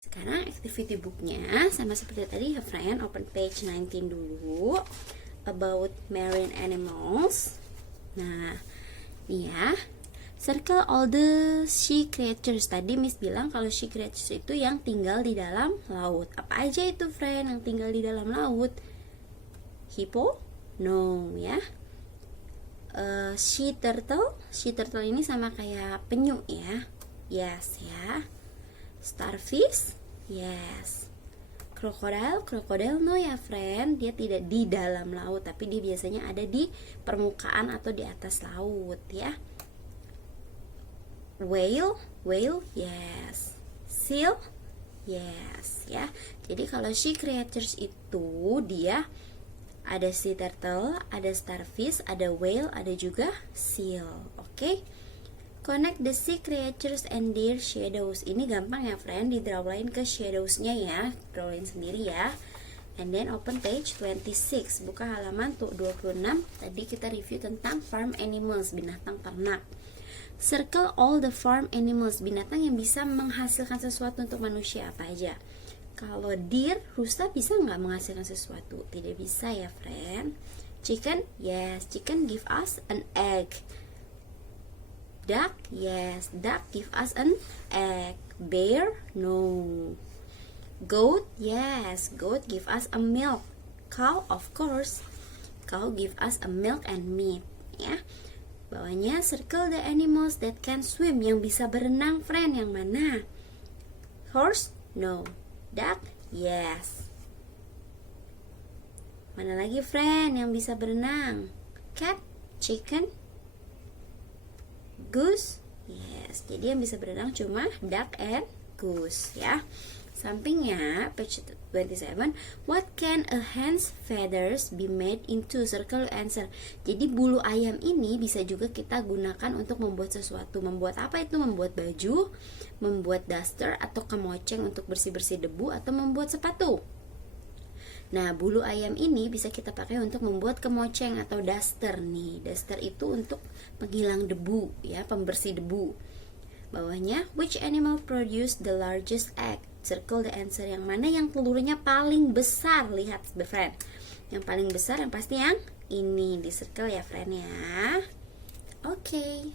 Sekarang activity booknya sama seperti tadi ya friend, open page 19 dulu, about marine animals. Nah, nih ya, circle all the sea creatures. Tadi Miss bilang kalau sea creatures itu yang tinggal di dalam laut. Apa aja itu friend yang tinggal di dalam laut? Hippo? No ya. Sea turtle. Sea turtle ini sama kayak penyu ya. Yes ya. Starfish? Yes. Crocodile? Crocodile no ya friend. Dia tidak di dalam laut, tapi dia biasanya ada di permukaan atau di atas laut ya. Whale? Whale? Yes. Seal? Yes ya. Jadi kalau sea creatures itu dia ada sea turtle, ada starfish, ada whale, ada juga seal. Oke. Connect the sea creatures and their shadows. Ini gampang ya friend, di drawline ke shadowsnya ya, drawline sendiri ya. And then open page 26, buka halaman tuh 26. Tadi kita review tentang farm animals, binatang ternak. Circle all the farm animals, binatang yang bisa menghasilkan sesuatu untuk manusia apa aja. Kalau deer, rusa bisa nggak menghasilkan sesuatu? Tidak bisa ya friend. Chicken, yes, chicken give us an egg. Duck, yes, duck give us an egg. Bear, no. Goat, yes, goat give us a milk. Cow, of course, cow give us a milk and meat. Ya, bawahnya circle the animals that can swim, yang bisa berenang friend, yang mana? Horse, no. Duck, yes. Mana lagi friend yang bisa berenang? Cat, chicken, goose, yes. Jadi yang bisa berenang cuma duck and goose ya. Sampingnya page 27, what can a hen's feathers be made into? Circle answer. Jadi bulu ayam ini bisa juga kita gunakan untuk membuat sesuatu. Membuat apa itu? Membuat baju, membuat duster atau kemoceng untuk bersih-bersih debu, atau membuat sepatu. Nah, bulu ayam ini bisa kita pakai untuk membuat kemoceng atau duster nih. Duster itu untuk penghilang debu ya, pembersih debu. Bawahnya, which animal produce the largest egg? Circle the answer. Yang mana yang telurnya paling besar? Lihat friend, yang paling besar yang pasti yang ini, di circle ya friend ya. Oke.